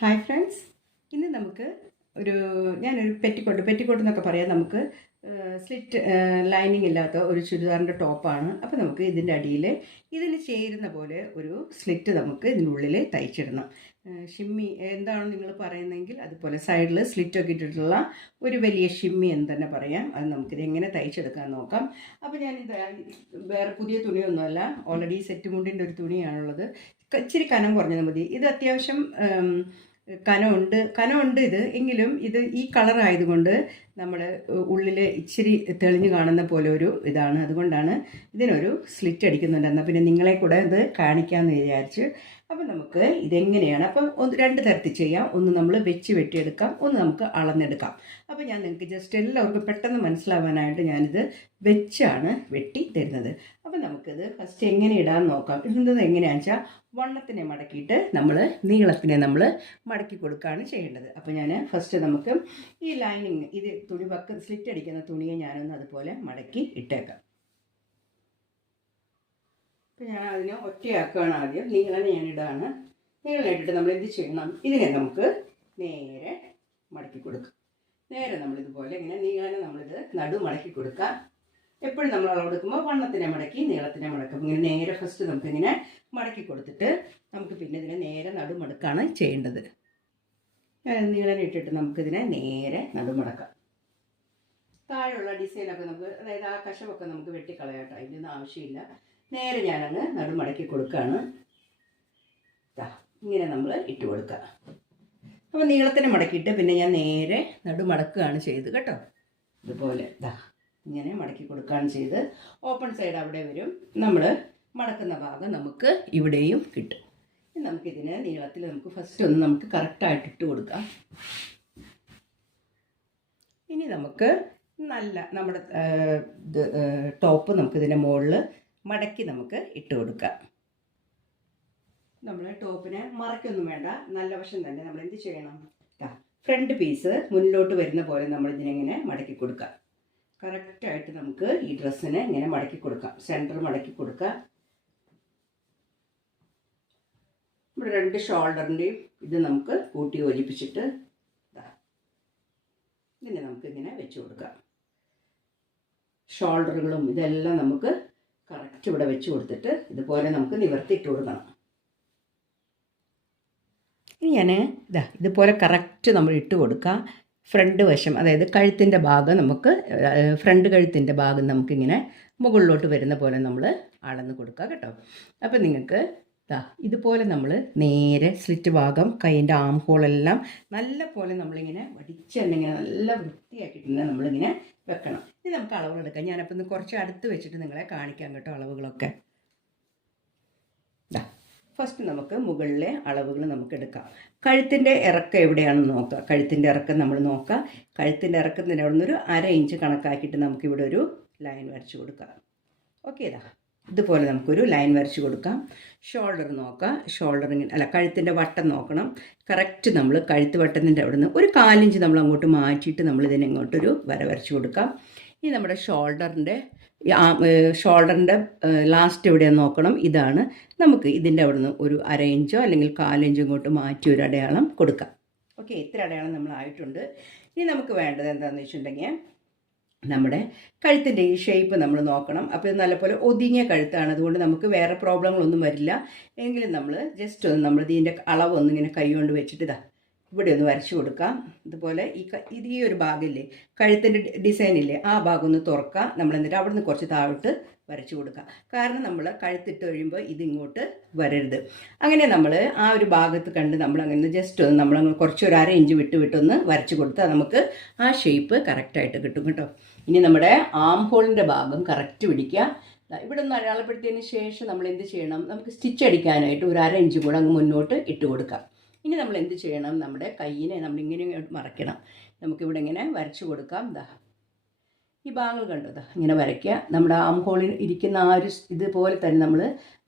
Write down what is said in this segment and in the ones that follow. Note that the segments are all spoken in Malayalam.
ഹായ് ഫ്രണ്ട്സ്, ഇന്ന് നമുക്ക് ഞാനൊരു പെറ്റിക്കോട്ട് എന്നൊക്കെ പറയാം. നമുക്ക് സ്ലിറ്റ് ലൈനിങ് ഇല്ലാത്ത ഒരു ചുരിദാറിൻ്റെ ടോപ്പാണ്. അപ്പോൾ നമുക്ക് ഇതിൻ്റെ അടിയിൽ ഇതിന് ചേരുന്ന പോലെ ഒരു സ്ലിറ്റ് നമുക്ക് ഇതിനുള്ളിൽ തയ്ച്ചിടണം. ഷിമ്മി എന്താണ് നിങ്ങൾ പറയുന്നതെങ്കിൽ അതുപോലെ സൈഡിൽ സ്ലിറ്റൊക്കെ ഇട്ടിട്ടുള്ള ഒരു വലിയ ഷിമ്മി എന്ന് തന്നെ പറയാം. അത് നമുക്കിത് എങ്ങനെ തയ്ച്ചെടുക്കാൻ നോക്കാം. അപ്പോൾ ഞാനിത് വേറെ പുതിയ തുണിയൊന്നുമല്ല, ഓൾറെഡി സെറ്റ് മുണ്ടിൻ്റെ ഒരു തുണിയാണുള്ളത്. ഇച്ചിരി കനം കുറഞ്ഞത് മതി. ഇത് അത്യാവശ്യം കനമുണ്ട് ഇത്. എങ്കിലും ഇത് ഈ കളറായതുകൊണ്ട് നമ്മൾ ഉള്ളിൽ ഇച്ചിരി തെളിഞ്ഞു കാണുന്ന പോലെ ഒരു ഇതാണ്. അതുകൊണ്ടാണ് ഇതിനൊരു സ്ലിറ്റ് അടിക്കുന്നുണ്ട്. എന്നാൽ പിന്നെ നിങ്ങളെ കൂടെ ഇത് കാണിക്കാമെന്ന് വിചാരിച്ചു. അപ്പം നമുക്ക് ഇതെങ്ങനെയാണ്, അപ്പം രണ്ട് തരത്തിൽ ചെയ്യാം. ഒന്ന് നമ്മൾ വെച്ച് വെട്ടിയെടുക്കാം, ഒന്ന് നമുക്ക് അളന്നെടുക്കാം. അപ്പോൾ ഞാൻ നിങ്ങൾക്ക് ജസ്റ്റ് എല്ലാവർക്കും പെട്ടെന്ന് മനസ്സിലാവാനായിട്ട് ഞാനിത് വെച്ചാണ് വെട്ടി തരുന്നത്. അപ്പം നമുക്കിത് ഫസ്റ്റ് എങ്ങനെ ഇടാൻ നോക്കാം. ഇടുന്നത് എങ്ങനെയാണെന്ന് വെച്ചാൽ വണ്ണത്തിനെ മടക്കിയിട്ട് നമ്മൾ നീളത്തിനെ നമ്മൾ മടക്കി കൊടുക്കുകയാണ് ചെയ്യേണ്ടത്. അപ്പോൾ ഞാൻ ഫസ്റ്റ് നമുക്ക് ഈ ലൈനിങ് ഇത് തുണി സ്ലിറ്റ് അടിക്കുന്ന തുണിയെ ഞാനൊന്ന് അതുപോലെ മടക്കി ഇട്ടേക്കാം. അപ്പോൾ ഞാൻ അതിനെ ഒറ്റയാക്കുകയാണ്. ആദ്യം നീളനെ ഞാൻ ഇടാണ്. നീളനെ ഇട്ടിട്ട് നമ്മൾ എന്ത് ചെയ്യണം, ഇതിനെ നമുക്ക് നേരെ മടക്കി കൊടുക്കാം. നേരെ നമ്മളിതുപോലെ ഇങ്ങനെ നീളനെ നമ്മളിത് നടു മടക്കി കൊടുക്കാം. എപ്പോഴും നമ്മൾ അളവെടുക്കുമ്പോൾ വണ്ണത്തിനെ മടക്കി നീളത്തിനെ മടക്കും. ഇങ്ങനെ നേരെ ഫസ്റ്റ് നമുക്കിങ്ങനെ മടക്കി കൊടുത്തിട്ട് നമുക്ക് പിന്നെ ഇതിനെ നേരെ നടുമടക്കാണ് ചെയ്യേണ്ടത്. നീളനെ ഇട്ടിട്ട് നമുക്കിതിനെ നേരെ നടുമടക്കാം. താഴെയുള്ള ഡിസൈനൊക്കെ നമുക്ക്, അതായത് ആ കശമൊക്കെ നമുക്ക് വെട്ടിക്കളയാട്ടോ, അതിൻ്റെ ആവശ്യമില്ല. നേരെ ഞാനങ്ങ് നടുമടക്കി കൊടുക്കുകയാണ്. ഇങ്ങനെ നമ്മൾ ഇട്ട് കൊടുക്കുക. അപ്പോൾ നീളത്തിനെ മടക്കിയിട്ട് പിന്നെ ഞാൻ നേരെ നടുമടക്കുകയാണ് ചെയ്ത് കേട്ടോ. ഇതുപോലെ ഇങ്ങനെ മടക്കി കൊടുക്കുകയാണ് ചെയ്ത്. ഓപ്പൺ സൈഡ് അവിടെ വരും, നമ്മൾ മടക്കുന്ന ഭാഗം നമുക്ക് ഇവിടെയും കിട്ടും. നമുക്കിതിന് നീളത്തിൽ നമുക്ക് ഫസ്റ്റ് ഒന്ന് നമുക്ക് കറക്റ്റായിട്ട് ഇട്ട് കൊടുക്കാം. ഇനി നമുക്ക് നമ്മുടെ ടോപ്പ് നമുക്കിതിൻ്റെ മുകളിൽ മടക്കി നമുക്ക് ഇട്ട് കൊടുക്കാം. നമ്മൾ ടോപ്പിനെ മറക്കൊന്നും വേണ്ട, നല്ല വശം തന്നെ നമ്മൾ എന്ത് ചെയ്യണം, ഫ്രണ്ട് പീസ് മുന്നിലോട്ട് വരുന്ന പോലെ നമ്മൾ ഇതിനെങ്ങനെ മടക്കി കൊടുക്കാം. കറക്റ്റായിട്ട് നമുക്ക് ഈ ഡ്രസ്സിനെ ഇങ്ങനെ മടക്കി കൊടുക്കാം. സെൻറ്റർ മടക്കി കൊടുക്കാം. നമ്മുടെ രണ്ട് ഷോൾഡറിൻ്റെയും ഇത് നമുക്ക് കൂട്ടി യോജിപ്പിച്ചിട്ട് ഇതിനെ നമുക്കിങ്ങനെ വെച്ച് കൊടുക്കാം. ഷോൾഡറുകളും ഇതെല്ലാം നമുക്ക് കറക്റ്റ് ഇവിടെ വെച്ച് കൊടുത്തിട്ട് ഇതുപോലെ നമുക്ക് നിവർത്തിയിട്ട് കൊടുക്കണം. ഇനി ഞാൻ ഇതുപോലെ കറക്റ്റ് നമ്മൾ ഇട്ട് കൊടുക്കാം. ഫ്രണ്ട് വശം, അതായത് കഴുത്തിൻ്റെ ഭാഗം നമുക്ക്, ഫ്രണ്ട് കഴുത്തിൻ്റെ ഭാഗം നമുക്കിങ്ങനെ മുകളിലോട്ട് വരുന്ന പോലെ നമ്മൾ അളന്ന് കൊടുക്കുക കേട്ടോ. അപ്പം നിങ്ങൾക്ക് ഇതുപോലെ നമ്മൾ നേരെ സ്ലിറ്റ് ഭാഗം, കൈയിൻ്റെ ആം ഹോളെല്ലാം നല്ല പോലെ നമ്മളിങ്ങനെ വടിച്ചെണ്ണിങ്ങനെ നല്ല വൃത്തിയാക്കിയിട്ട് നമ്മളിങ്ങനെ വെക്കണം. ഇനി നമുക്ക് അളവുകളെടുക്കാം. ഞാനപ്പോൾ ഒന്ന് കുറച്ച് അടുത്ത് വെച്ചിട്ട് നിങ്ങളെ കാണിക്കാം കേട്ടോ അളവുകളൊക്കെ. ഫസ്റ്റ് നമുക്ക് മുകളിലെ അളവുകൾ നമുക്ക് എടുക്കാം. കഴുത്തിൻ്റെ ഇറക്കം എവിടെയാണെന്ന് നോക്കുക. കഴുത്തിൻ്റെ ഇറക്കം നമ്മൾ നോക്കുക. കഴുത്തിൻ്റെ ഇറക്കത്തിൻ്റെ അവിടെ നിന്നൊരു 1/2 ഇഞ്ച് കണക്കാക്കിയിട്ട് നമുക്കിവിടെ ഒരു ലൈൻ വരച്ച് കൊടുക്കാം. ഓക്കെ, ഇതുപോലെ നമുക്കൊരു ലൈൻ വരച്ച് കൊടുക്കാം. ഷോൾഡർ നോക്കുക. കഴുത്തിൻ്റെ വട്ടം നോക്കണം. കറക്റ്റ് നമ്മൾ കഴുത്ത് വട്ടത്തിൻ്റെ അവിടെ നിന്ന് ഒരു 1/4 ഇഞ്ച് നമ്മൾ അങ്ങോട്ട് മാറ്റിയിട്ട് നമ്മളിതിനെ ഇങ്ങോട്ടൊരു വര വരച്ച് കൊടുക്കാം. ഇനി നമ്മുടെ ഷോൾഡറിൻ്റെ ലാസ്റ്റ് എവിടെയാണെന്ന് നോക്കണം. ഇതാണ്. നമുക്ക് ഇതിൻ്റെ അവിടെ നിന്ന് ഒരു 1/2 ഇഞ്ചോ അല്ലെങ്കിൽ 1/4 ഇഞ്ചോ ഇങ്ങോട്ട് മാറ്റി ഒരു അടയാളം കൊടുക്കാം. ഓക്കെ, ഇത്ര അടയാളം നമ്മളായിട്ടുണ്ട്. ഇനി നമുക്ക് വേണ്ടത് എന്താണെന്ന് വെച്ചിട്ടുണ്ടെങ്കിൽ നമ്മുടെ കഴുത്തിൻ്റെ ഈ ഷേപ്പ് നമ്മൾ നോക്കണം. അപ്പോൾ ഇത് നല്ലപോലെ ഒതുങ്ങിയ കഴുത്താണ്, അതുകൊണ്ട് നമുക്ക് വേറെ പ്രോബ്ലങ്ങളൊന്നും വരില്ല. എങ്കിലും നമ്മൾ ജസ്റ്റ് ഒന്ന് നമ്മൾ ഇതിൻ്റെ അളവൊന്നിങ്ങനെ കൈ കൊണ്ട് വെച്ചിട്ട് ഇവിടെ ഒന്ന് വരച്ചു കൊടുക്കാം. ഇതുപോലെ ഈ ഒരു ഭാഗമില്ലേ, കഴുത്തിൻ്റെ ഡിസൈൻ ഇല്ലേ, ആ ഭാഗം ഒന്ന് തുറക്കുക. നമ്മൾ എന്നിട്ട് അവിടെ നിന്ന് കുറച്ച് താഴോട്ട് വരച്ചു കൊടുക്കുക. കാരണം നമ്മൾ കഴുത്തിട്ട് കഴിയുമ്പോൾ ഇതിങ്ങോട്ട് വരരുത്. അങ്ങനെ നമ്മൾ ആ ഒരു ഭാഗത്ത് കണ്ട് നമ്മളങ്ങനെ ജസ്റ്റ് ഒന്ന് നമ്മളങ്ങ് കുറച്ച് ഒരു 1/2 ഇഞ്ച് വിട്ടൊന്ന് വരച്ചു കൊടുത്താൽ നമുക്ക് ആ ഷേപ്പ് കറക്റ്റായിട്ട് കിട്ടും കേട്ടോ. ഇനി നമ്മുടെ ആം ഹോളിൻ്റെ ഭാഗം കറക്റ്റ് പിടിക്കുക. ഇവിടെ ഒന്ന് അടയാളപ്പെടുത്തിയതിന് ശേഷം നമ്മൾ എന്ത് ചെയ്യണം, നമുക്ക് സ്റ്റിച്ച് അടിക്കാനായിട്ട് ഒരു 1/2 ഇഞ്ച് കൂടെ അങ്ങ് മുന്നോട്ട് ഇട്ട് കൊടുക്കാം. ഇനി നമ്മൾ എന്ത് ചെയ്യണം, നമ്മുടെ കയ്യിനെ നമ്മളിങ്ങനെ മറയ്ക്കണം. നമുക്കിവിടെ ഇങ്ങനെ വരച്ചു കൊടുക്കാം. ഈ ഭാഗങ്ങൾ കണ്ടോ, ഇങ്ങനെ വരയ്ക്കുക. നമ്മുടെ ആം ഹോളിൽ ഇരിക്കുന്ന ആ ഒരു ഇതുപോലെ തന്നെ നമ്മൾ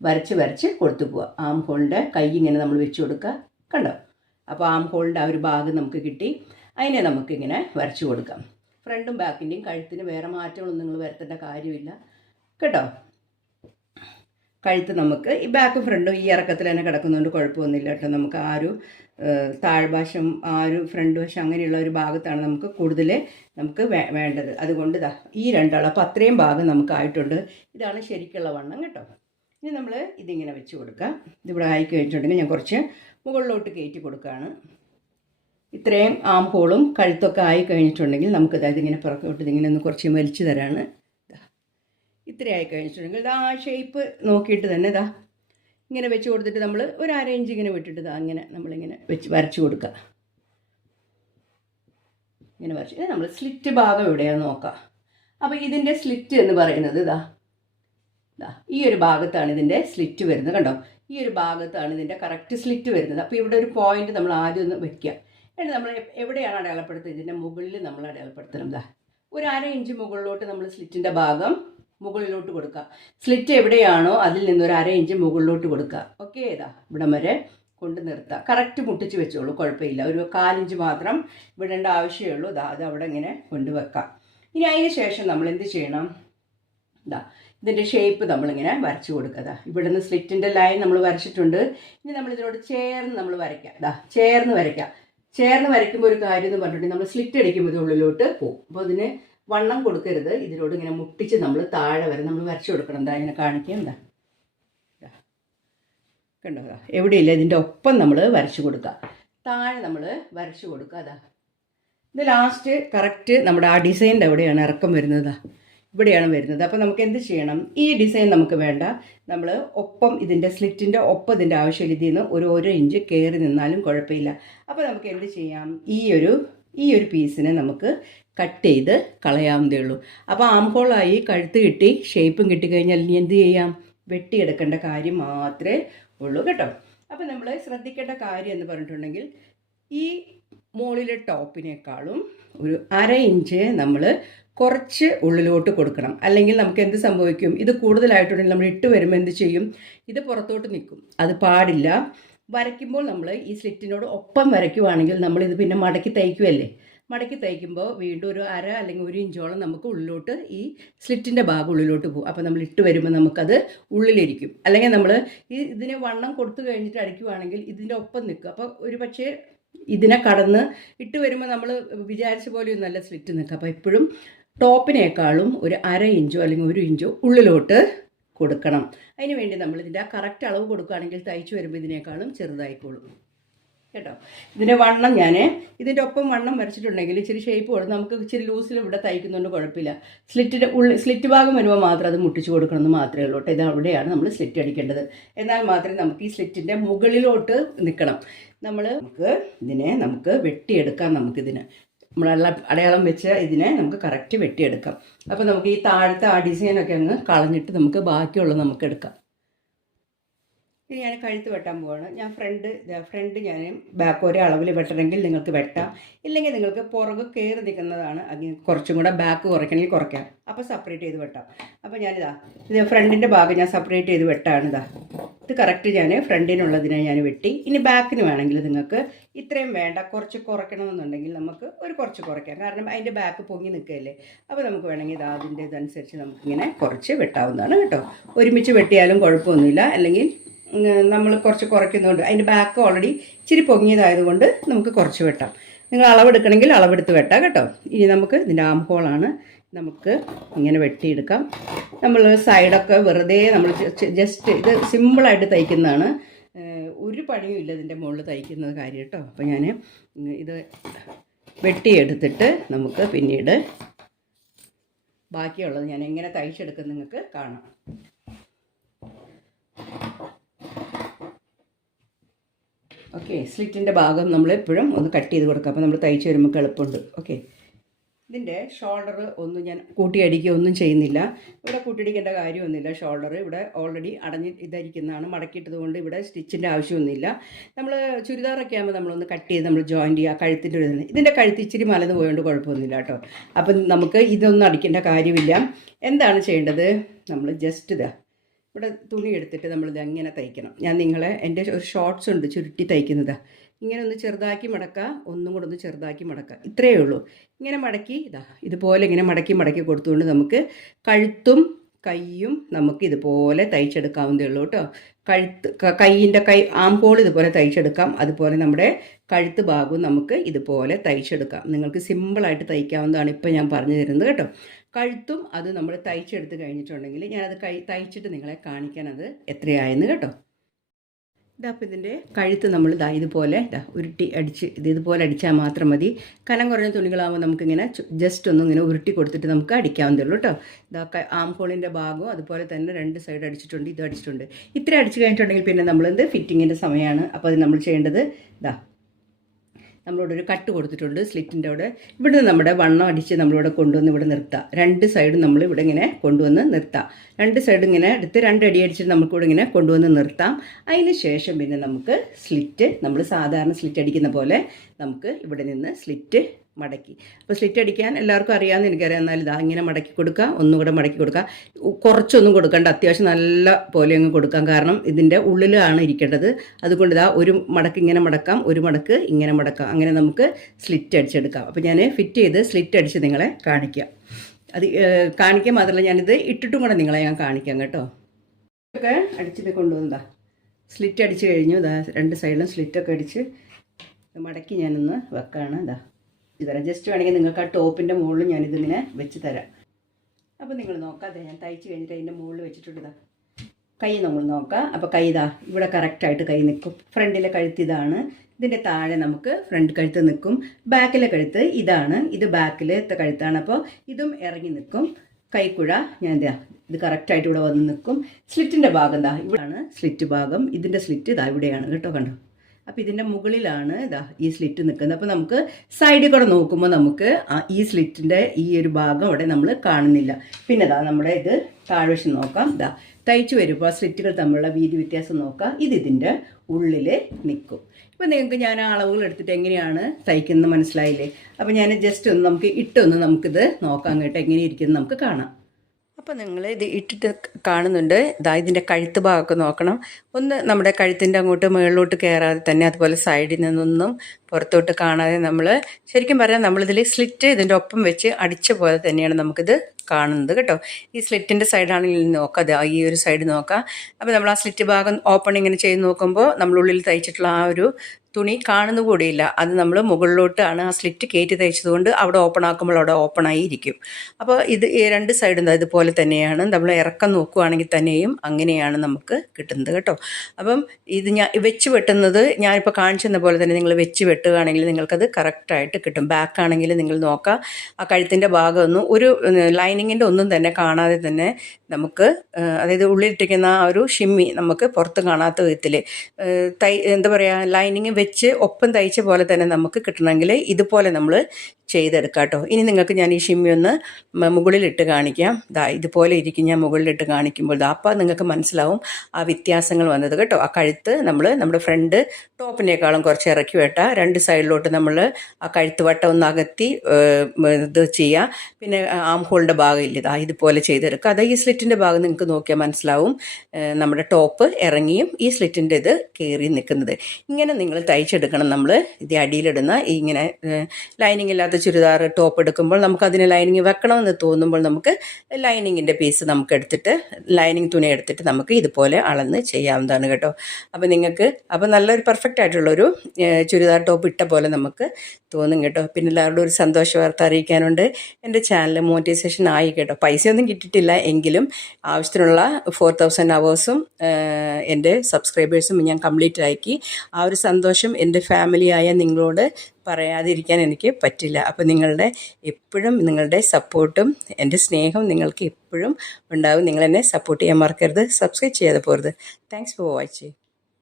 വരച്ച് കൊടുത്തു പോവുക. ആം ഹോളിൻ്റെ കൈ ഇങ്ങനെ നമ്മൾ വെച്ച് കൊടുക്കുക. കണ്ടോ, അപ്പോൾ ആം ഹോളിൻ്റെ ആ ഒരു ഭാഗം നമുക്ക് കിട്ടി. അതിനെ നമുക്കിങ്ങനെ വരച്ചു കൊടുക്കാം. ഫ്രണ്ടും ബാക്കിൻ്റെയും കഴുത്തിന് വേറെ മാറ്റങ്ങളൊന്നും നിങ്ങൾ വരുത്തേണ്ട കാര്യമില്ല കേട്ടോ. കഴുത്ത് നമുക്ക് ഈ ബാക്കും ഫ്രണ്ടും ഈ ഇറക്കത്തിൽ തന്നെ കിടക്കുന്നതുകൊണ്ട് കുഴപ്പമൊന്നുമില്ല കേട്ടോ. നമുക്ക് ആ ഒരു താഴ്ഭാഷം ആ ഒരു ഫ്രണ്ട് വശം അങ്ങനെയുള്ള ഒരു ഭാഗത്താണ് നമുക്ക് കൂടുതൽ നമുക്ക് വേണ്ടത്. അതുകൊണ്ട് ഇതാ ഈ രണ്ടാൾ, അപ്പോൾ അത്രയും ഭാഗം നമുക്കായിട്ടുണ്ട്. ഇതാണ് ശരിക്കുള്ള വണ്ണം കേട്ടോ. ഇനി നമ്മൾ ഇതിങ്ങനെ വെച്ച് കൊടുക്കാം. ഇതിവിടെ ആയി കഴിഞ്ഞിട്ടുണ്ടെങ്കിൽ ഞാൻ കുറച്ച് മുകളിലോട്ട് കയറ്റി കൊടുക്കുകയാണ്. ഇത്രയും ആം ഹോളും കഴുത്തൊക്കെ ആയി കഴിഞ്ഞിട്ടുണ്ടെങ്കിൽ നമുക്കിത് ഇതിങ്ങനെ പുറത്തോട്ട് ഇതിങ്ങനെ ഒന്ന് കുറച്ച് വലിച്ചു തരാണ്. ഇത്രയായി കഴിഞ്ഞിട്ടുണ്ടെങ്കിൽ ഇതാ ആ ഷേപ്പ് നോക്കിയിട്ട് തന്നെ ഇതാ ഇങ്ങനെ വെച്ച് കൊടുത്തിട്ട് നമ്മൾ ഒരു അര ഇഞ്ച് ഇങ്ങനെ വിട്ടിട്ട് ഇതാ അങ്ങനെ നമ്മളിങ്ങനെ വരച്ച് കൊടുക്കുക. ഇങ്ങനെ വരച്ച് ഇത് നമ്മൾ സ്ലിറ്റ് ഭാഗം എവിടെയാണെന്ന് നോക്കാം. അപ്പോൾ ഇതിൻ്റെ സ്ലിറ്റ് എന്ന് പറയുന്നത് ഇതാ ഈ ഒരു ഭാഗത്താണ് ഇതിൻ്റെ സ്ലിറ്റ് വരുന്നത്. കണ്ടോ, ഈ ഒരു ഭാഗത്താണ് ഇതിൻ്റെ കറക്റ്റ് സ്ലിറ്റ് വരുന്നത്. അപ്പോൾ ഇവിടെ ഒരു പോയിന്റ് നമ്മൾ ആദ്യം ഒന്ന് വെക്കുക. എന്നിട്ട് നമ്മൾ എവിടെയാണ് അടയാളപ്പെടുത്തുന്നത്, ഇതിൻ്റെ മുകളിൽ നമ്മൾ അടയാളപ്പെടുത്തണം. ഇതാ ഒരു അര ഇഞ്ച് മുകളിലോട്ട് നമ്മൾ സ്ലിറ്റിൻ്റെ ഭാഗം മുകളിലോട്ട് കൊടുക്കുക. സ്ലിറ്റ് എവിടെയാണോ അതിൽ നിന്നൊരു അര ഇഞ്ച് മുകളിലോട്ട് കൊടുക്കുക. ഓക്കെ, ഇതാ ഇവിടം വരെ കൊണ്ട് നിർത്തുക. കറക്റ്റ് മുട്ടിച്ച് വെച്ചോളൂ, കുഴപ്പമില്ല. ഒരു 1/4 ഇഞ്ച് മാത്രം വിടേണ്ട ആവശ്യമേ ഉള്ളൂ. ഇതാ അത് അവിടെ ഇങ്ങനെ കൊണ്ടുവെക്കാം. ഇനി അതിന് ശേഷം നമ്മൾ എന്ത് ചെയ്യണം, ഇതാ ഇതിൻ്റെ ഷേപ്പ് നമ്മളിങ്ങനെ വരച്ച് കൊടുക്കുക. ഇവിടെ നിന്ന് സ്ലിറ്റിൻ്റെ ലൈൻ നമ്മൾ വരച്ചിട്ടുണ്ട്. ഇനി നമ്മൾ ഇതിനോട് ചേർന്ന് നമ്മൾ വരയ്ക്കാം. ഇതാ ചേർന്ന് വരയ്ക്കാം. ചേർന്ന് വരയ്ക്കുമ്പോൾ ഒരു കാര്യം എന്ന് പറഞ്ഞിട്ടുണ്ടെങ്കിൽ നമ്മൾ സ്ലിറ്റ് അടിക്കുമ്പോൾ ഇത് ഉള്ളിലോട്ട് പോകും. അപ്പോൾ ഇതിന് വണ്ണം കൊടുക്കരുത്. ഇതിനോട് ഇങ്ങനെ മുട്ടിച്ച് നമ്മൾ താഴെ വരെ നമ്മൾ വരച്ച് കൊടുക്കണം. എന്താ ഇങ്ങനെ കാണിക്കുക, എന്താ കണ്ടോ, എവിടെയില്ല ഇതിൻ്റെ ഒപ്പം നമ്മൾ വരച്ച് കൊടുക്കുക. താഴെ നമ്മൾ വരച്ച് കൊടുക്കുക. അതാ ഇത് ലാസ്റ്റ് കറക്റ്റ് നമ്മുടെ ആ ഡിസൈൻ്റെ എവിടെയാണ് ഇറക്കം വരുന്നത്, ഇവിടെയാണ് വരുന്നത്. അപ്പോൾ നമുക്ക് എന്ത് ചെയ്യണം, ഈ ഡിസൈൻ നമുക്ക് വേണ്ട. നമ്മൾ ഒപ്പം ഇതിൻ്റെ സ്ലിറ്റിൻ്റെ ഒപ്പം ഇതിൻ്റെ ആവശ്യമില്ല. ഇതിൽ നിന്ന് ഒരു ഇഞ്ച് കയറി നിന്നാലും കുഴപ്പമില്ല. അപ്പോൾ നമുക്ക് എന്ത് ചെയ്യാം, ഈ ഒരു പീസിനെ നമുക്ക് കട്ട് ചെയ്ത് കളയാവുന്നതേ ഉള്ളൂ. അപ്പോൾ ആം ഹോളായി കഴുത്ത് കിട്ടി ഷേപ്പും കിട്ടിക്കഴിഞ്ഞാൽ ഇനി എന്ത് ചെയ്യാം, വെട്ടിയെടുക്കേണ്ട കാര്യം മാത്രമേ ഉള്ളൂ കേട്ടോ. അപ്പോൾ നമ്മൾ ശ്രദ്ധിക്കേണ്ട കാര്യം എന്ന് പറഞ്ഞിട്ടുണ്ടെങ്കിൽ ഈ മുകളിലെ ടോപ്പിനേക്കാളും ഒരു അര ഇഞ്ച് നമ്മൾ കുറച്ച് ഉള്ളിലോട്ട് കൊടുക്കണം. അല്ലെങ്കിൽ നമുക്ക് എന്ത് സംഭവിക്കും, ഇത് കൂടുതലായിട്ടുണ്ടെങ്കിൽ നമ്മൾ ഇട്ട് വരുമ്പോൾ എന്ത് ചെയ്യും, ഇത് പുറത്തോട്ട് നിൽക്കും. അത് പാടില്ല. വരയ്ക്കുമ്പോൾ നമ്മൾ ഈ സ്ലിറ്റിനോട് ഒപ്പം വരയ്ക്കുവാണെങ്കിൽ നമ്മളിത് പിന്നെ മടക്കി തയ്ക്കുമല്ലേ. മടക്കി തയ്ക്കുമ്പോൾ വീണ്ടും ഒരു അര അല്ലെങ്കിൽ 1 ഇഞ്ചോളം നമുക്ക് ഉള്ളിലോട്ട് ഈ സ്ലിറ്റിൻ്റെ ഭാഗം ഉള്ളിലോട്ട് പോകും. അപ്പോൾ നമ്മൾ ഇട്ട് വരുമ്പോൾ നമുക്കത് ഉള്ളിലിരിക്കും. അല്ലെങ്കിൽ നമ്മൾ ഇതിന് വണ്ണം കൊടുത്തു കഴിഞ്ഞിട്ട് അടിക്കുവാണെങ്കിൽ ഇതിൻ്റെ ഒപ്പം നിൽക്കും. അപ്പോൾ ഒരു പക്ഷേ ഇതിനെ കടന്ന് ഇട്ട് വരുമ്പോൾ നമ്മൾ വിചാരിച്ച പോലെയൊന്നും നല്ല സ്ലിറ്റ് നിൽക്കുക. അപ്പോൾ എപ്പോഴും ടോപ്പിനേക്കാളും ഒരു അര ഇഞ്ചോ അല്ലെങ്കിൽ 1 ഇഞ്ചോ ഉള്ളിലോട്ട് കൊടുക്കണം. അതിന് വേണ്ടി നമ്മൾ ഇതിൻ്റെ കറക്റ്റ് അളവ് കൊടുക്കുകയാണെങ്കിൽ തയ്ച്ചു വരുമ്പോൾ ഇതിനേക്കാളും ചെറുതായിക്കോളും കേട്ടോ. ഇതിൻ്റെ വണ്ണം ഞാൻ ഇതിൻ്റെ ഒപ്പം വണ്ണം വരച്ചിട്ടുണ്ടെങ്കിൽ ഇച്ചിരി ഷേപ്പ് കൊടുക്കും. നമുക്ക് ഇച്ചിരി ലൂസിൽ ഇവിടെ തയ്ക്കുന്നുണ്ട്, കുഴപ്പമില്ല. സ്ലിറ്റ് ഭാഗം വരുമ്പോൾ മാത്രം അത് മുട്ടിച്ച് കൊടുക്കണമെന്ന് മാത്രമേ ഉള്ളൂ കേട്ടോ. ഇത് അവിടെയാണ് നമ്മൾ സ്ലിറ്റ് അടിക്കേണ്ടത്. എന്നാൽ മാത്രമേ നമുക്ക് ഈ സ്ലിറ്റിൻ്റെ മുകളിലോട്ട് നിൽക്കണം. നമുക്ക് ഇതിനെ വെട്ടിയെടുക്കാം. നമുക്കിതിന് നമ്മളെള്ള അടയാളം വെച്ച് ഇതിനെ നമുക്ക് കറക്റ്റ് വെട്ടിയെടുക്കാം. അപ്പോൾ നമുക്ക് ഈ താഴത്തെ ആ ഡിസൈനൊക്കെ അങ്ങ് കളഞ്ഞിട്ട് നമുക്ക് ബാക്കിയുള്ളത് നമുക്ക് എടുക്കാം. ഇനി ഞാൻ കഴുത്ത് വെട്ടാൻ പോവാണ്. ഞാൻ ഫ്രണ്ട് ഞാൻ ബാക്ക് ഒരേ അളവിൽ വെട്ടണമെങ്കിൽ നിങ്ങൾക്ക് വെട്ടാം. ഇല്ലെങ്കിൽ നിങ്ങൾക്ക് പുറകെ കയറി നിൽക്കുന്നതാണ് അതിന് കുറച്ചും കൂടെ ബാക്ക് കുറയ്ക്കണമെങ്കിൽ കുറയ്ക്കാം. അപ്പോൾ സെപ്പറേറ്റ് ചെയ്ത് വെട്ടാം. അപ്പോൾ ഇത് ഫ്രണ്ടിൻ്റെ ഭാഗം ഞാൻ സെപ്പറേറ്റ് ചെയ്ത് വെട്ടാണ്. ഇത് കറക്റ്റ് ഞാൻ ഫ്രണ്ടിനുള്ളതിനെ ഞാൻ വെട്ടി. ഇനി ബാക്കിന് വേണമെങ്കിൽ നിങ്ങൾക്ക് ഇത്രയും വേണ്ട, കുറച്ച് കുറയ്ക്കണമെന്നുണ്ടെങ്കിൽ നമുക്ക് കുറച്ച് കുറയ്ക്കാം. കാരണം അതിൻ്റെ ബാക്ക് പൊങ്ങി നിൽക്കുകയല്ലേ. അപ്പോൾ നമുക്ക് വേണമെങ്കിൽ അതിൻ്റെ ഇതനുസരിച്ച് നമുക്കിങ്ങനെ കുറച്ച് വെട്ടാവുന്നതാണ് കേട്ടോ. ഒരുമിച്ച് വെട്ടിയാലും കുഴപ്പമൊന്നുമില്ല. അല്ലെങ്കിൽ നമ്മൾ കുറച്ച് കുറയ്ക്കുന്നുണ്ട്. അതിൻ്റെ ബാക്ക് ഓൾറെഡി ഇച്ചിരി പൊങ്ങിയതായതുകൊണ്ട് നമുക്ക് കുറച്ച് വെട്ടാം. നിങ്ങൾ അളവെടുക്കണമെങ്കിൽ അളവെടുത്ത് വെട്ടാം കേട്ടോ. ഇനി നമുക്ക് ഇതിൻ്റെ ആം ഹോളാണ് നമുക്ക് ഇങ്ങനെ വെട്ടിയെടുക്കാം. നമ്മൾ സൈഡൊക്കെ വെറുതെ നമ്മൾ ജസ്റ്റ് ഇത് സിമ്പിളായിട്ട് തയ്ക്കുന്നതാണ്. ഒരു പണിയും ഇല്ല ഇതിൻ്റെ മുകളിൽ തയ്ക്കുന്നത് കാര്യം കേട്ടോ. അപ്പോൾ ഞാൻ ഇത് വെട്ടിയെടുത്തിട്ട് നമുക്ക് പിന്നീട് ബാക്കിയുള്ളത് ഞാൻ എങ്ങനെ തയ്ച്ചെടുക്കും നിങ്ങൾക്ക് കാണാം. ഓക്കെ, സ്ലിറ്റിൻ്റെ ഭാഗം നമ്മൾ എപ്പോഴും ഒന്ന് കട്ട് ചെയ്ത് കൊടുക്കുക. അപ്പോൾ നമ്മൾ തയ്ച്ച് വരുമ്പോൾ എളുപ്പമുണ്ട്. ഓക്കെ, ഇതിൻ്റെ ഷോൾഡർ ഒന്നും ഞാൻ കൂട്ടിയടിക്കുക ഒന്നും ചെയ്യുന്നില്ല. ഇവിടെ കൂട്ടിയടിക്കേണ്ട കാര്യമൊന്നുമില്ല. ഷോൾഡർ ഇവിടെ ഓൾറെഡി ഇതായിരിക്കുന്നതാണ്. മടക്കിയിട്ടത് കൊണ്ട് ഇവിടെ സ്റ്റിച്ചിൻ്റെ ആവശ്യമൊന്നുമില്ല. നമ്മൾ ചുരിദാറൊക്കെ ആകുമ്പോൾ നമ്മളൊന്ന് കട്ട് ചെയ്ത് നമ്മൾ ജോയിൻറ്റ് ചെയ്യുക. കഴുത്തിൻ്റെ ഒരു ഇതിൻ്റെ കഴുത്ത് ഇച്ചിരി മലന്ന് പോയതുകൊണ്ട് കുഴപ്പമൊന്നുമില്ല കേട്ടോ. അപ്പം നമുക്ക് ഇതൊന്നും അടിക്കേണ്ട കാര്യമില്ല. എന്താണ് ചെയ്യേണ്ടത്, നമ്മൾ ജസ്റ്റ് ഇവിടെ തുണി എടുത്തിട്ട് നമ്മളിത് അങ്ങനെ തയ്ക്കണം. ഞാൻ എൻ്റെ ഒരു ഷോർട്ട്സ് ഉണ്ട് ചുരുട്ടി തയ്ക്കുന്നത്. ഇങ്ങനെ ഒന്ന് ചെറുതാക്കി മടക്കുക, ഒന്നും കൂടെ ഒന്ന് ചെറുതാക്കി മടക്കുക, ഇത്രയേ ഉള്ളൂ. ഇങ്ങനെ മടക്കി ഇതുപോലെ ഇങ്ങനെ മടക്കി കൊടുത്തുകൊണ്ട് നമുക്ക് കഴുത്തും കൈയും നമുക്ക് ഇതുപോലെ തയ്ച്ചെടുക്കാവുന്നതേ ഉള്ളൂ കേട്ടോ. കൈ ആം ഹോൾ ഇതുപോലെ തയ്ച്ചെടുക്കാം. അതുപോലെ നമ്മുടെ കഴുത്ത് ഭാഗവും നമുക്ക് ഇതുപോലെ തയ്ച്ചെടുക്കാം. നിങ്ങൾക്ക് സിമ്പിളായിട്ട് തയ്ക്കാവുന്നതാണ് ഇപ്പം ഞാൻ പറഞ്ഞു തരുന്നത് കേട്ടോ. കഴുത്തും അത് നമ്മൾ തയ്ച്ചെടുത്ത് കഴിഞ്ഞിട്ടുണ്ടെങ്കിൽ ഞാനത് തയ്ച്ചിട്ട് നിങ്ങളെ കാണിക്കാൻ അത് എത്രയായെന്ന് കേട്ടോ. ഇതപ്പോൾ ഇതിൻ്റെ കഴുത്ത് നമ്മൾ ഇതുപോലെ ഉരുട്ടി അടിച്ച് ഇതുപോലെ അടിച്ചാൽ മാത്രം മതി. കനം കുറഞ്ഞ തുണികളാകുമ്പോൾ നമുക്കിങ്ങനെ ജസ്റ്റ് ഒന്നും ഇങ്ങനെ ഉരുട്ടി കൊടുത്തിട്ട് നമുക്ക് അടിക്കാവുന്നതേ ഉള്ളൂ കേട്ടോ. ആം ഹോളിൻ്റെ ഭാഗവും അതുപോലെ തന്നെ 2 സൈഡ് അടിച്ചിട്ടുണ്ട്, ഇതും അടിച്ചിട്ടുണ്ട്. ഇത്ര അടിച്ച് കഴിഞ്ഞിട്ടുണ്ടെങ്കിൽ പിന്നെ നമ്മളിത് ഫിറ്റിങ്ങിൻ്റെ സമയമാണ്. അപ്പോൾ അത് നമ്മൾ ചെയ്യേണ്ടത് നമ്മളിവിടെ ഒരു കട്ട് കൊടുത്തിട്ടുണ്ട് സ്ലിറ്റിൻ്റെ അവിടെ. ഇവിടുന്ന് നമ്മുടെ വണ്ണം അടിച്ച് നമ്മളിവിടെ കൊണ്ടുവന്ന് ഇവിടെ നിർത്താം. 2 സൈഡും നമ്മൾ ഇവിടെ ഇങ്ങനെ കൊണ്ടുവന്ന് നിർത്താം. 2 സൈഡ് ഇങ്ങനെ എടുത്ത് 2 അടി അടിച്ചിട്ട് നമുക്കിവിടെ ഇങ്ങനെ കൊണ്ടുവന്ന് നിർത്താം. അതിന് ശേഷം പിന്നെ നമുക്ക് സ്ലിറ്റ് നമ്മൾ സാധാരണ സ്ലിറ്റ് അടിക്കുന്ന പോലെ നമുക്ക് ഇവിടെ നിന്ന് സ്ലിറ്റ് മടക്കി. അപ്പോൾ സ്ലിറ്റ് അടിക്കാൻ എല്ലാവർക്കും അറിയാമെന്ന് എനിക്കറിയാം. എന്നാൽ ഇങ്ങനെ മടക്കി കൊടുക്കുക, ഒന്നുകൂടെ മടക്കി കൊടുക്കുക. കുറച്ചൊന്നും കൊടുക്കണ്ട, അത്യാവശ്യം നല്ല പോലെ അങ്ങ് കൊടുക്കാം. കാരണം ഇതിൻ്റെ ഉള്ളിലാണ് ഇരിക്കേണ്ടത്. അതുകൊണ്ട് ഒരു മടക്ക് ഇങ്ങനെ മടക്കാം, ഒരു മടക്ക് ഇങ്ങനെ മടക്കാം. അങ്ങനെ നമുക്ക് സ്ലിറ്റ് അടിച്ചെടുക്കാം. അപ്പോൾ ഞാൻ ഫിറ്റ് ചെയ്ത് സ്ലിറ്റ് അടിച്ച് നിങ്ങളെ കാണിക്കാം. അത് കാണിക്കാൻ മാത്രമല്ല, ഞാനിത് ഇട്ടിട്ടും കൂടെ നിങ്ങളെ ഞാൻ കാണിക്കാം കേട്ടോ. ഒക്കെ അടിച്ചിട്ട് കൊണ്ടുവന്നതാ സ്ലിറ്റ് അടിച്ച് കഴിഞ്ഞു. 2 സൈഡിലും സ്ലിറ്റൊക്കെ അടിച്ച് മടക്കി ഞാനൊന്ന് വെക്കാണ്. തരാം. ജസ്റ്റ് വേണമെങ്കിൽ നിങ്ങൾക്ക് ആ ടോപ്പിൻ്റെ മുകളിൽ ഞാനിതിങ്ങനെ വെച്ച് തരാം. അപ്പോൾ നിങ്ങൾ നോക്കാതെ ഞാൻ തയ്ച്ച് കഴിഞ്ഞിട്ട് അതിൻ്റെ മുകളിൽ വെച്ചിട്ടുണ്ട്. കൈ നമ്മൾ നോക്കാം. അപ്പോൾ കൈ ഇവിടെ കറക്റ്റായിട്ട് കൈ നിൽക്കും. ഫ്രണ്ടിലെ കഴുത്ത് ഇതാണ്. ഇതിൻ്റെ താഴെ നമുക്ക് ഫ്രണ്ട് കഴുത്ത് നിൽക്കും. ബാക്കിലെ കഴുത്ത് ഇതാണ്. ഇത് ബാക്കിലത്തെ കഴുത്താണ്. അപ്പോൾ ഇതും ഇറങ്ങി നിൽക്കും. കൈക്കുഴ ഞാൻ ഇത് കറക്റ്റായിട്ട് ഇവിടെ വന്ന് നിൽക്കും. സ്ലിറ്റിൻ്റെ ഭാഗം ഇവിടെയാണ് സ്ലിറ്റ് ഭാഗം. ഇതിൻ്റെ സ്ലിറ്റ് ഇവിടെയാണ് കേട്ടോ. കണ്ടോ? അപ്പോൾ ഇതിൻ്റെ മുകളിലാണ് ഈ സ്ലിറ്റ് നിൽക്കുന്നത്. അപ്പോൾ നമുക്ക് സൈഡിൽ കൂടെ നോക്കുമ്പോൾ നമുക്ക് ഈ സ്ലിറ്റിൻ്റെ ഈ ഒരു ഭാഗം അവിടെ നമ്മൾ കാണുന്നില്ല. പിന്നെ നമ്മുടെ ഇത് താഴ്വശം നോക്കാം. തയ്ച്ച് വരുമ്പോൾ സ്ലിറ്റുകൾ തമ്മിലുള്ള വീതി വ്യത്യാസം നോക്കാം. ഇതിൻ്റെ ഉള്ളിൽ നിൽക്കും. ഇപ്പോൾ നിങ്ങൾക്ക് ഞാൻ അളവുകൾ എടുത്തിട്ട് എങ്ങനെയാണ് തയ്ക്കുന്നത് മനസ്സിലായില്ലേ? അപ്പോൾ ഞാൻ ജസ്റ്റ് ഒന്ന് നമുക്ക് ഇട്ടൊന്ന് നമുക്കിത് നോക്കാം കേട്ടോ, എങ്ങനെ ഇരിക്കുന്നത് നമുക്ക് കാണാം. അപ്പോൾ നിങ്ങൾ ഇത് ഇട്ടിട്ട് കാണുന്നുണ്ട്. ഇതിൻ്റെ കഴുത്ത് ഭാഗമൊക്കെ നോക്കണം. ഒന്ന് നമ്മുടെ കഴുത്തിൻ്റെ അങ്ങോട്ട് മുകളിലോട്ട് കയറാതെ തന്നെ, അതുപോലെ സൈഡിൽ നിന്നൊന്നും പുറത്തോട്ട് കാണാതെ നമ്മൾ ശരിക്കും പറയാം നമ്മളിതിൽ സ്ലിറ്റ് ഇതിൻ്റെ ഒപ്പം വെച്ച് അടിച്ച പോലെ തന്നെയാണ് നമുക്കിത് കാണുന്നത് കേട്ടോ. ഈ സ്ലിറ്റിൻ്റെ സൈഡാണെങ്കിൽ നോക്കാം. ഈ ഒരു സൈഡ് നോക്കാം. അപ്പോൾ നമ്മൾ ആ സ്ലിറ്റ് ഭാഗം ഓപ്പൺ ഇങ്ങനെ ചെയ്ത് നോക്കുമ്പോൾ നമ്മളുള്ളിൽ തയ്ച്ചിട്ടുള്ള ആ ഒരു തുണി കാണുന്ന കൂടിയില്ല. അത് നമ്മൾ മുകളിലോട്ടാണ് ആ സ്ലിറ്റ് കയറ്റി തയ്ച്ചതുകൊണ്ട് അവിടെ ഓപ്പൺ ആക്കുമ്പോൾ അവിടെ ഓപ്പണായി ഇരിക്കും. അപ്പോൾ ഇത് 2 സൈഡും ഇതുപോലെ തന്നെയാണ്. നമ്മൾ ഇറക്കം നോക്കുകയാണെങ്കിൽ തന്നെയും അങ്ങനെയാണ് നമുക്ക് കിട്ടുന്നത് കേട്ടോ. അപ്പം ഇത് ഞാൻ വെച്ച് വെട്ടുന്നത് ഞാനിപ്പോൾ കാണിച്ചെന്ന പോലെ തന്നെ നിങ്ങൾ വെച്ച് വെട്ടുകയാണെങ്കിൽ നിങ്ങൾക്കത് കറക്റ്റായിട്ട് കിട്ടും. ബാക്കാണെങ്കിൽ നിങ്ങൾ നോക്കുക, ആ കഴുത്തിൻ്റെ ഭാഗമൊന്നും ഒരു ലൈനിങ്ങിൻ്റെ ഒന്നും തന്നെ കാണാതെ തന്നെ നമുക്ക്, അതായത് ഉള്ളിലിട്ടിരിക്കുന്ന ആ ഒരു ഷിമ്മി നമുക്ക് പുറത്ത് കാണാത്ത വിധത്തിൽ എന്താ പറയുക, ലൈനിങ് വെച്ച് ഒപ്പം തയ്ച്ച പോലെ തന്നെ നമുക്ക് കിട്ടണമെങ്കിൽ ഇതുപോലെ നമ്മൾ ചെയ്തെടുക്കാം കേട്ടോ. ഇനി നിങ്ങൾക്ക് ഞാൻ ഈ ഷിമ്മി ഒന്ന് മുകളിലിട്ട് കാണിക്കാം. ഇതുപോലെ ഇരിക്കും ഞാൻ മുകളിലിട്ട് കാണിക്കുമ്പോൾ. അപ്പോൾ നിങ്ങൾക്ക് മനസ്സിലാവും ആ വ്യത്യാസങ്ങൾ വന്നത് കേട്ടോ. ആ കഴുത്ത് നമ്മുടെ ഫ്രണ്ട് ടോപ്പിനേക്കാളും കുറച്ച് ഇറക്കി വെട്ടാം. 2 സൈഡിലോട്ട് നമ്മൾ ആ കഴുത്ത് വട്ടം ഒന്ന് അകത്തി ഇത് ചെയ്യുക. പിന്നെ ആം ഹോളിൻ്റെ ഭാഗം ഇല്ല, ഇതുപോലെ ചെയ്തെടുക്കുക. ഈ സ്ലിറ്റിൻ്റെ ഭാഗം നിങ്ങൾക്ക് നോക്കിയാൽ മനസ്സിലാവും നമ്മുടെ ടോപ്പ് ഇറങ്ങിയും ഈ സ്ലിറ്റിൻ്റെ ഇത് കയറി നിൽക്കുന്നത്. ഇങ്ങനെ നിങ്ങൾ തയ്ച്ചെടുക്കണം. നമ്മൾ ഇത് അടിയിലിടുന്ന ഇങ്ങനെ ലൈനിങ് ഇല്ലാത്ത ചുരിദാർ ടോപ്പ് എടുക്കുമ്പോൾ നമുക്ക് അതിന് ലൈനിങ് വെക്കണമെന്ന് തോന്നുമ്പോൾ നമുക്ക് ലൈനിങ്ങിൻ്റെ പീസ് നമുക്ക് എടുത്തിട്ട് ലൈനിങ് തുണി എടുത്തിട്ട് നമുക്ക് ഇതുപോലെ അളന്ന് ചെയ്യാവുന്നതാണ് കേട്ടോ. അപ്പോൾ നിങ്ങൾക്ക് നല്ലൊരു പെർഫെക്റ്റ് ആയിട്ടുള്ളൊരു ചുരിദാർ ടോപ്പ് ഇട്ട പോലെ നമുക്ക് തോന്നും കേട്ടോ. പിന്നെ എല്ലാവരുടെ ഒരു സന്തോഷ വാർത്ത അറിയിക്കാനുണ്ട്. എൻ്റെ ചാനൽ മോണിറ്റൈസേഷൻ ആയി കേട്ടോ. പൈസയൊന്നും കിട്ടിയിട്ടില്ല, എങ്കിലും ആവശ്യത്തിനുള്ള 4000 അവേഴ്സും എൻ്റെ സബ്സ്ക്രൈബേഴ്സും ഞാൻ കംപ്ലീറ്റ് ആക്കി. ആ ഒരു സന്തോഷം എൻ്റെ ഫാമിലിയായ നിങ്ങളോട് പറയാതിരിക്കാൻ എനിക്ക് പറ്റില്ല. അപ്പോൾ എപ്പോഴും നിങ്ങളുടെ സപ്പോർട്ടും എൻ്റെ സ്നേഹം നിങ്ങൾക്ക് എപ്പോഴും ഉണ്ടാവും. നിങ്ങളെന്നെ സപ്പോർട്ട് ചെയ്യാൻ മറക്കരുത്. സബ്സ്ക്രൈബ് ചെയ്യാതെ പോരുത്. Thanks for watching.